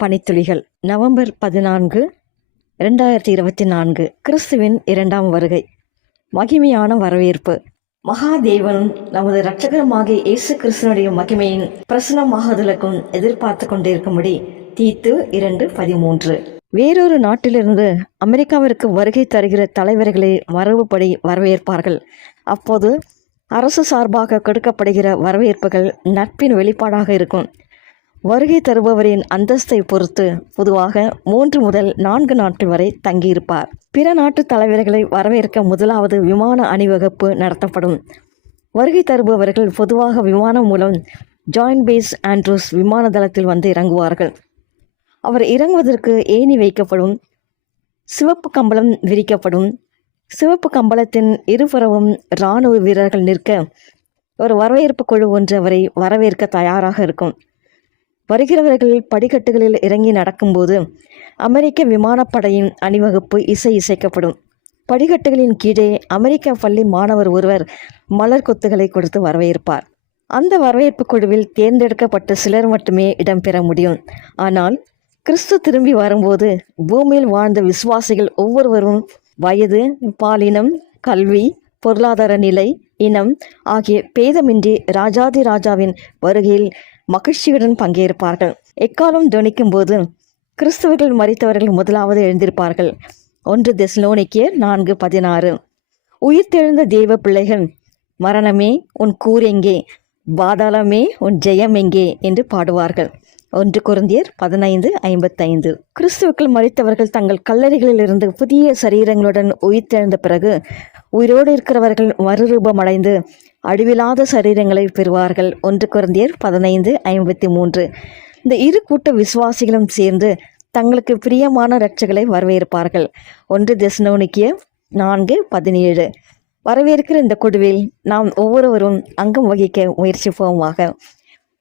பனித்துளிகள். November 14, 2024. கிறிஸ்துவின் இரண்டாம் வருகை. மகிமையான வரவேற்பு. மகாதேவன் நமது இரட்சகருமாகிய இயேசு கிறிஸ்துவனுடைய மகிமையின் பிரசனமாகுதலுக்கும் எதிர்பார்த்து கொண்டிருக்கும்படி தீத்து 2:13. வேறொரு நாட்டிலிருந்து அமெரிக்காவிற்கு வருகை தருகிற தலைவர்களை மரபுப்படி வரவேற்பார்கள். அப்போது அரசு சார்பாக கொடுக்கப்படுகிற வரவேற்புகள் நட்பின் வெளிப்பாடாக இருக்கும். வருகை தருபவரின் அந்தஸ்தை பொறுத்து பொதுவாக 3 முதல் 4 நாட்கள் வரை தங்கியிருப்பார். பிற நாட்டு தலைவர்களை வரவேற்க முதலாவது விமான அணிவகுப்பு நடத்தப்படும். வருகை தருபவர்கள் பொதுவாக விமானம் மூலம் ஜாயின்ட் பேஸ் ஆண்ட்ரூஸ் விமான தளத்தில் வந்து இறங்குவார்கள். அவர் இறங்குவதற்கு ஏணி வைக்கப்படும். சிவப்பு கம்பளம் விரிக்கப்படும். சிவப்பு கம்பளத்தின் இருபுறமும் இராணுவ வீரர்கள் நிற்க ஒரு வரவேற்பு குழு ஒன்று அவரை வரவேற்க தயாராக இருக்கும். வருகிறவர்கள் படிக்கட்டுகளில் இறங்கி நடக்கும்போது அமெரிக்க விமானப்படையின் அணிவகுப்பு இசைக்கப்படும். படிக்கட்டுகளின் கீழே அமெரிக்க பள்ளி மாணவர் ஒருவர் மலர் கொத்துகளை கொடுத்து வரவேற்பார். அந்த வரவேற்பு குழுவில் தேர்ந்தெடுக்கப்பட்ட சிலர் மட்டுமே இடம்பெற முடியும். ஆனால் கிறிஸ்து திரும்பி வரும்போது பூமியில் வாழ்ந்த விசுவாசிகள் ஒவ்வொருவரும் வயது, பாலினம், கல்வி, பொருளாதார நிலை, இனம் ஆகிய பேதமின்றி ராஜாதி ராஜாவின் வருகையில் மகிழ்ச்சியுடன் பங்கேற்பார்கள். எக்காலம் துணிக்கும் போது கிறிஸ்தவர்கள் மரித்தவர்கள் முதலாவது எழுந்திருப்பார்கள். 1 தெசலோனிக்கேயர் 4:16. உயிர்த்தெழுந்த தேவ பிள்ளைகள், மரணமே உன் கூர் எங்கே, பாதாளமே உன் ஜெயம் எங்கே என்று பாடுவார்கள். 1 கொரிந்தியர் 15:55. கிறிஸ்துவுக்குள் மரித்தவர்கள் தங்கள் கல்லறைகளிலிருந்து புதிய சரீரங்களுடன் உயிர்த்தெழுந்த பிறகு உயிரோடு இருக்கிறவர்கள் மறுரூபமடைந்து அழிவில்லாத சரீரங்களை பெறுவார்கள். 1 கொரிந்தியர் 15:53. இந்த இரு கூட்ட விசுவாசிகளும் சேர்ந்து தங்களுக்கு பிரியமான இரட்சகரை வரவேற்பார்கள். 1 தெசலோனிக்கேயர் 4:17. வரவேற்கிற இந்த குழுவில் நாம் ஒவ்வொருவரும் அங்கம் வகிக்க முயற்சிப்போமாக.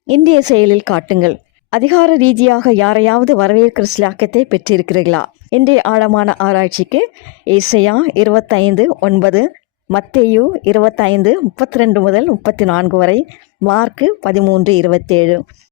இந்திய செயலில் காட்டுங்கள். அதிகார ரீதியாக யாரையாவது வரவேற்கிற சிலாக்கியத்தை பெற்றிருக்கிறீர்களா? இன்றைய ஆழமான ஆராய்ச்சிக்கு ஏசாயா 25:9, மத்தேயு 25:32 முதல் 34 வரை, மார்க்கு 13:27.